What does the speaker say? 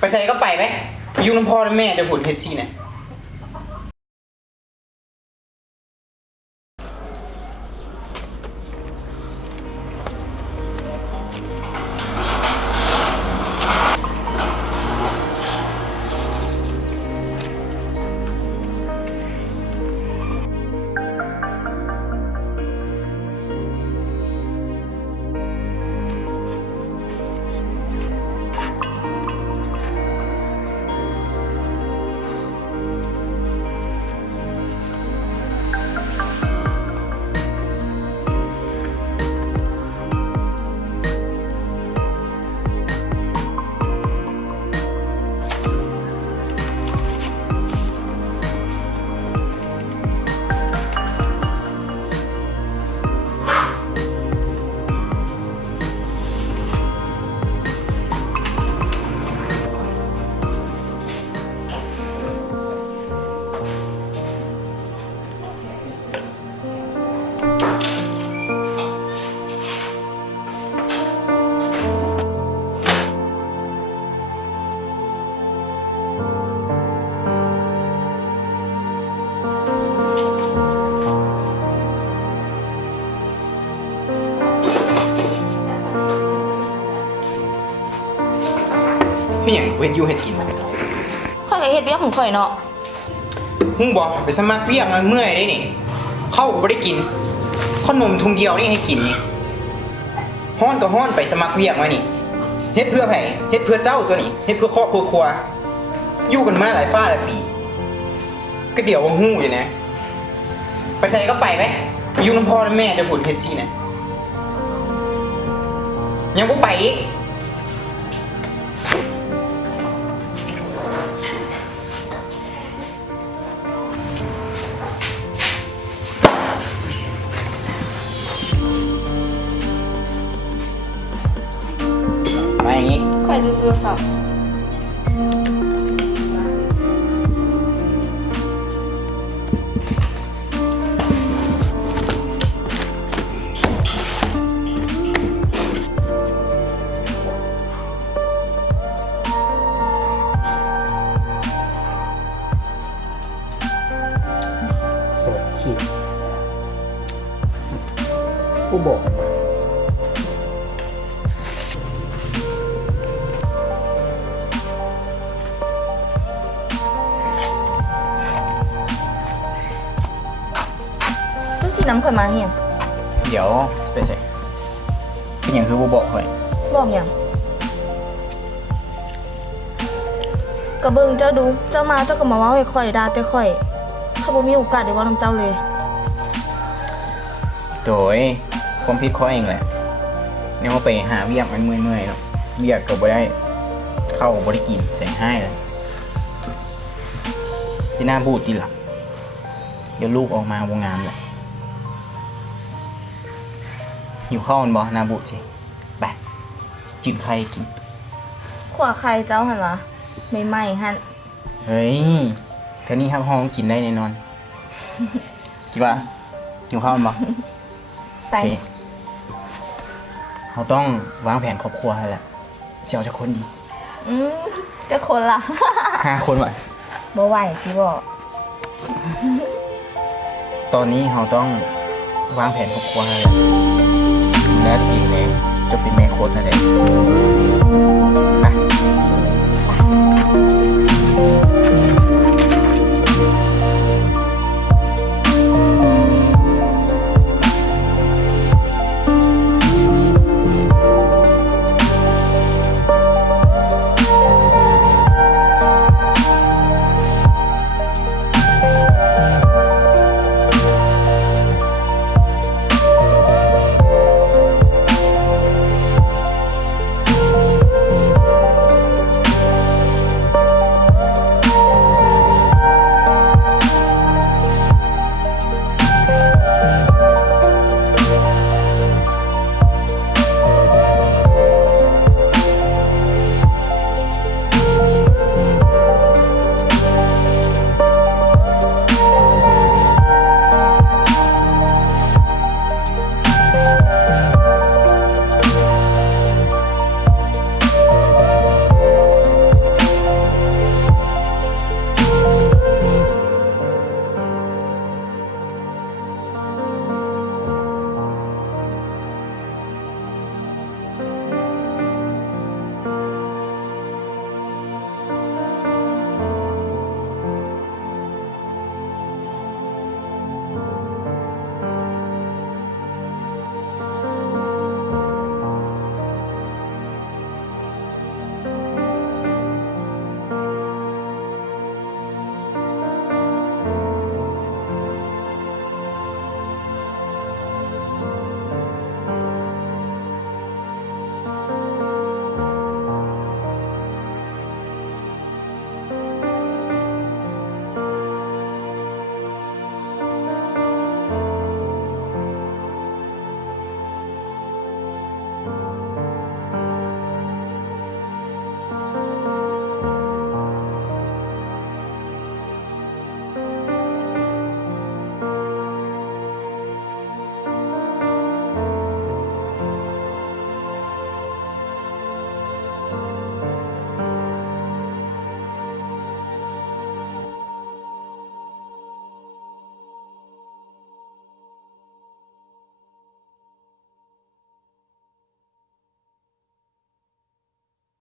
ไปใส่ก็ไปไหมยุ่งน้ำพ่อน้ำแม่จะผุดเฮ็ดชีเนี่ยพี่อย่างเฮ็ดอยู่เฮ็ดกิน ข่อยก็เฮ็ดเวียกของข่อยเนาะ มึงบอกไปสมัครเบี้ยงเมื่อยได้นี่เข้าก็ไม่ได้กินขนมทุงเดียวนี่ให้กินนี่ฮ้อนก็ฮ้อนไปสมัครเบี้ยงมานี่เฮ็ดเพื่อไผเฮ็ดเพื่อเจ้าตัวนี้เฮ็ดเพื่อครอบครัวอยู่กันมาหลายฟ้าหลายปีก็เดี๋ยวว่าหู้อยู่นะไปใส่ก็ไปไหมยุ่งน้ำพ่อน้ำแม่จะผุดเฮ็ดชีเนี่ยยังบ่ไปอีกมาอย่างนี้ ข่อยดูโทรศัพท์สวัสดีกูบอกกันว่า ซื้อสีน้ำข่อยมาเฮีย เดี๋ยวไปใส่เป็นอย่างคือกูบอกข่อย บอกหยังกระเบิงเจ้าดูเจ้ามาเจ้าก็มาเว้าให้ข่อยด่าแต่ข่อยเขาบ่มีโอกาสได้เว้านำเจ้าเลย โดยความผิดข้อเองแหละเนี่ยว่าไปหาเวียกมันเมื่อยๆเนาะเวียกก็บ่ได้เข้าบ่ได้กินใส่ให้เลยที่หน้าบูดทีหลังเดี๋ยวลูกออกมาวงงามแหละหิวข้าวมันบ่หน้าบูดสิไปจิ้มไข่กิน ขวาใครเจ้าหั่นวะใหม่ๆหั่น เฮ้ยเท่านี้ครับห้องกินได้แน่นอน คิดว่าหิวข้าวมันบ่ ไป โอเคเขาต้องวางแผนครอบครัวแล้วแหละเจ้าจะคนดี อืมจะคนละ 5 คนว่ะ บ่ไหวพี่บอก ตอนนี้เราต้องวางแผนครอบครัวแล้วแหละและอีกเลยจะเป็นแม่โค้ดนั่นแหละ